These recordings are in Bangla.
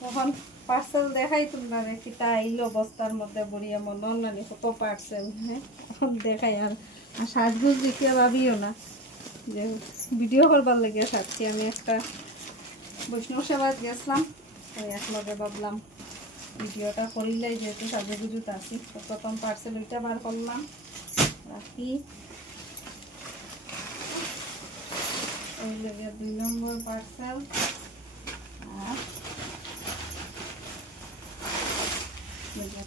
তখন পার্সেল দেখাই তোমরা কি তাইলো বস্তার মধ্যে বড়িয়া মন নানি কত পার্সেল হ্যাঁ দেখাই আর সাজগুজ দেখিয়া ভাবিও না যে ভিডিও করবার লেগে থাকছি আমি একটা বৈষ্ণব সেবাত গেছিলাম ওই একলগে ভাবলাম ভিডিওটা করিলেই যেহেতু সাজুগুজুত আছি প্রথম পার্সেল ওইটা বার করলাম রাখি ওই লেগে 2 নম্বর পার্সেল আর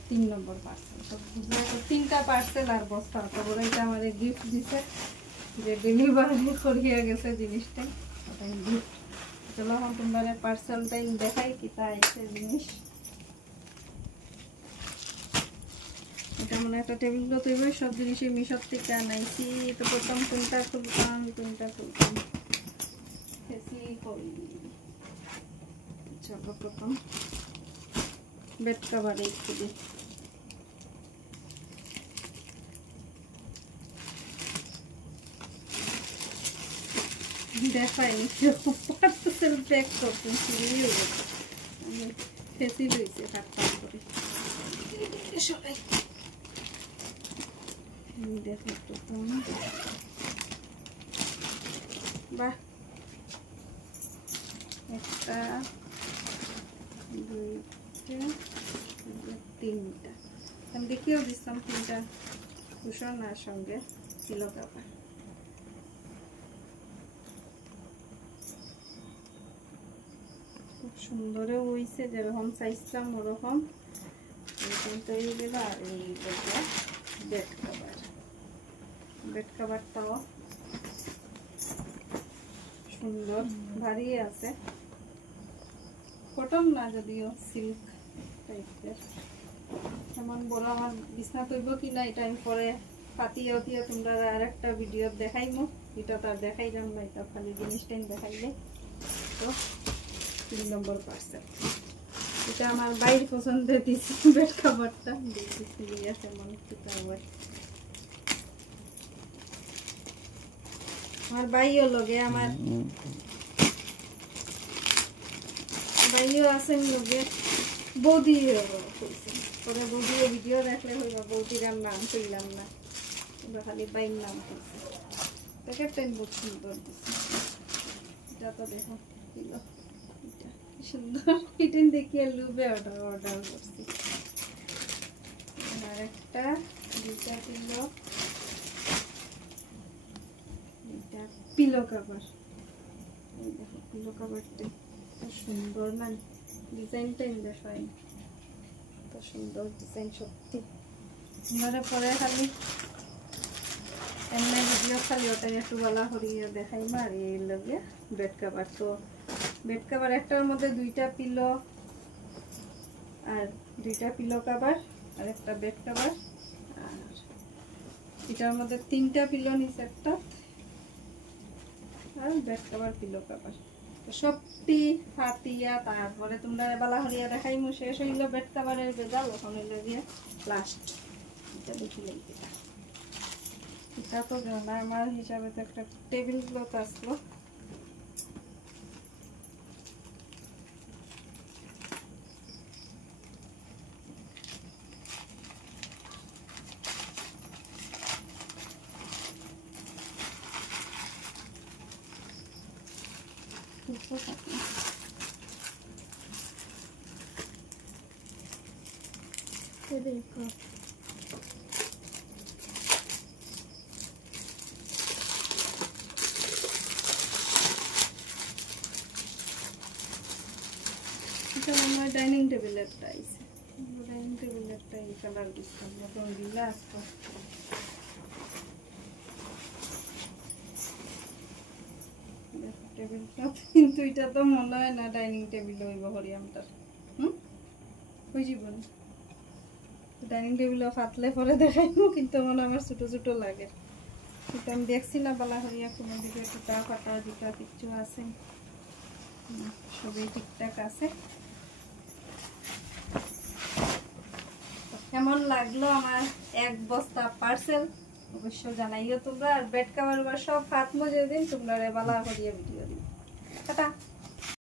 3 নম্বর পার্সেল তো বুঝলে তো 3টা পার্সেল আর বস্তা তো বলে এটা আমারে গিফট দিছে যে ডেলিভারি করিয়া গেছে জিনিসটা ওটাই গিফট চলো এখন তোমাদের পার্সেলটাই দেখাই কি তা এসে জিনিস এটা মনে একটা টেবিল ক্লথ হইবে সব জিনিসই মিশর থেকে আনাইছি তো প্রথম কোনটা খুলতাম চলো প্রথম বেড কভার একটু দিই দেখাই পার্সেল প্যাক করতেন ফেসি লইছে কাটতাম করে সবাই দেখো প্রথম বাহ একটা 2টা 3টা আমি দেখিও দিচ্ছিলাম 3টা কুশন আর সঙ্গে পিলো কভার খুব সুন্দরও হয়েছে যেরকম চাইছিলাম ওরকম তৈরি দেবো আর এই বেড কভারটাও সুন্দর ভারী আছে কটন না যদিও সিল্ক টাইপের এমন বড় আমার বিছনা তৈব কিনা এটা আমি পরে পাতিয়া উঠিয়া তোমরা আর একটা ভিডিও দেখাইমো এটা তার দেখাইলাম না এটা খালি জিনিসটাই দেখাইলে তো 3 নম্বর পার্সেল এটা আমার বাইর পছন্দের দিছি বেড কভারটা দেখছি আছে মনে কিটা হয় আমার ভাইও লগে আমার ভাইও আছেন লগে বৌদি পরে বৌদিও ভিডিও দেখলে হইবা বৌদির নাম কইলাম না তোমরা খালি বাইর নাম কইছি প্যাকেটটা বহুত সুন্দর দিছি এটা তো দেখো দিল এটা সুন্দর এটা দেখিয়ে লুবে অর্ডার করছি আর একটা 2টা পিলো কভার এই দেখো পিলো কভারটা সুন্দর না ডিজাইনটা দেখাই তো সুন্দর ডিজাইন সত্যি আমরা পরে খালি এমনি ভিডিও খালি ওটাই একটু বলা হরিয়ে দেখাই আর এই লগে বেড কভার তো বেড কভার একটার মধ্যে 2টা পিলো আর 2টা পিলো কভার আর একটা বেড কভার আর এটার মধ্যে 3টা পিলো নিচে একটা আর বেড কভার পিলো কভার তো সবটি ফাতিয়া তারপরে তোমরা বালা হরিয়া দেখাইমু শেষ হইল বেড কভারের বেজাল ওখানে হইল দিয়ে লাস্ট এটা দেখিলেই এটা তো জানা আমার হিসাবে তো একটা টেবিল ক্লথ আসলো দেখো এটা আমার ডাইনিং টেবিলেরটা আছে ডাইনিং টেবিলেরটা এই কালার দিচ্ছি নতুন দিলা আসতো টেবিলটা কিন্তু এটা তো মনে হয় না ডাইনিং টেবিল হইব হরিয়ামটার ওই জীবন ডাইনিং টেবিল ফাতলে পরে দেখাইমু কিন্তু মনে আমার ছোট ছোট লাগে কিন্তু আমি দেখছি না বালা হরিয়া কোনো দিকে টুটা ফাটা দুটা কিছু আছে সবই ঠিকঠাক আছে কেমন লাগলো আমার এক বস্তা পার্সেল অবশ্য জানাইও তোমরা আর বেড কভার সব ফাতমো যেদিন তোমরা বালা হরিয়া ভিডিও দিই টাটা।